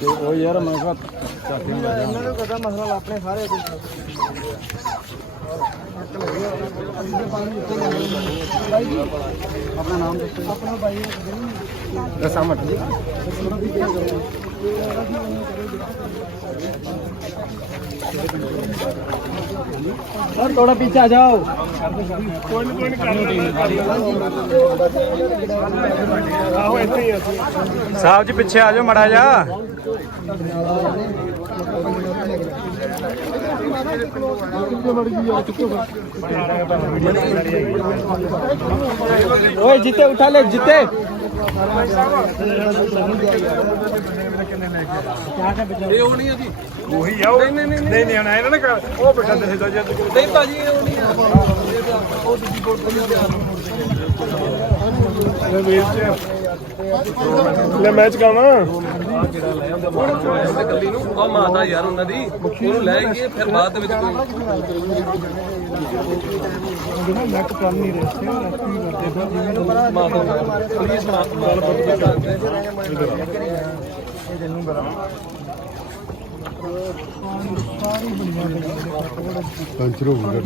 ਉਹ ਯਾਰ ਮੈਂ ਕਿਹਾ ਚਾਚੀ ਨੂੰ ਲੈ ਜਾ। ਇਹਨਾਂ ਨੂੰ ਪਤਾ ਮਸਲਾ ਆਪਣੇ ਸਾਰੇ ਆਪਣਾ ਨਾਮ ਦੱਸੋ। ਆਪਣਾ ਬਾਈ ਦਸਾਂ ਮਿੰਟ ਜੀ सर थोड़ा पीछे आ जाओ कोई नहीं कोई नहीं साहब जी पीछे आ जाओ मड़ा जा ओए जीते उठा ले जीते ਉਹੀ ਆ ਉਹ ਨਹੀਂ ਨਹੀਂ ਨਹੀਂ ਨਹੀਂ ਆਣਾ ਇਹਨਾਂ ਨੇ ਕਰ- ਉਹ ਬੈਠਾ ਦੱਸਦਾ ਜਦ ਨਹੀਂ ਭਾਜੀ ਉਹ ਨਹੀਂ ਉਹ ਦੂਜੀ ਕੋਲ ਤੋਂ ਲੈ ਮੈਚ ਕਾਵਾ ਆ ਕਿਹੜਾ ਲੈ ਆਉਂਦਾ ਮਾਤਾ ਕੱਲੀ ਨੂੰ ਆ ਦੀ ਉਹਨੂੰ ਲੈ ਗਏ ਫਿਰ ਬਾਅਦ ਵਿੱਚ ਕੋਈ ਨੈਕ ਪ੍ਰੋਬਲਮ ਨਹੀਂ ਰਹੀ ਰਾਤੀ ਕਰਦੇ ਫਿਰ ਇਹ ਦਿਲ ਨੂੰ ਗਰਮ ਕੰਚਰੋ ਹੋ ਗਿਆ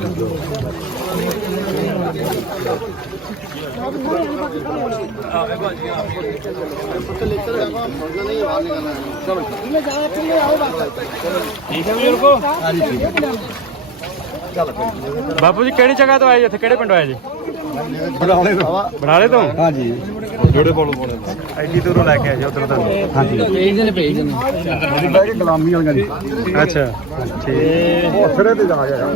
ਬਾਪੂ ਜੀ ਕਿਹੜੀ ਜਗ੍ਹਾ ਤੋਂ ਆਏ ਇੱਥੇ? ਕਿਹੜੇ ਪਿੰਡ ਆਏ ਜੀ? ਬਰਾਲੇ ਤੋਂ? ਬਰਾਲੇ ਤੋਂ ਹਾਂਜੀ। ਜੋੜੇ ਕੋਲੋਂ ਕੋਲ ਐਡੀ ਦੂਰੋਂ ਲੈ ਕੇ ਆਏ ਉਧਰ ਤੋਂ। ਹਾਂਜੀ। ਭੇਜ ਦੇ ਭੇਜ ਦੇ ਨੇ ਬਾਈ ਗੁਲਾਮੀ ਵਾਲੀਆਂ ਜੀ ਅੱਛਾ। ਠੀਕ ਉਹ ਫਿਰੇ ਤੇ ਜਾ ਗਿਆ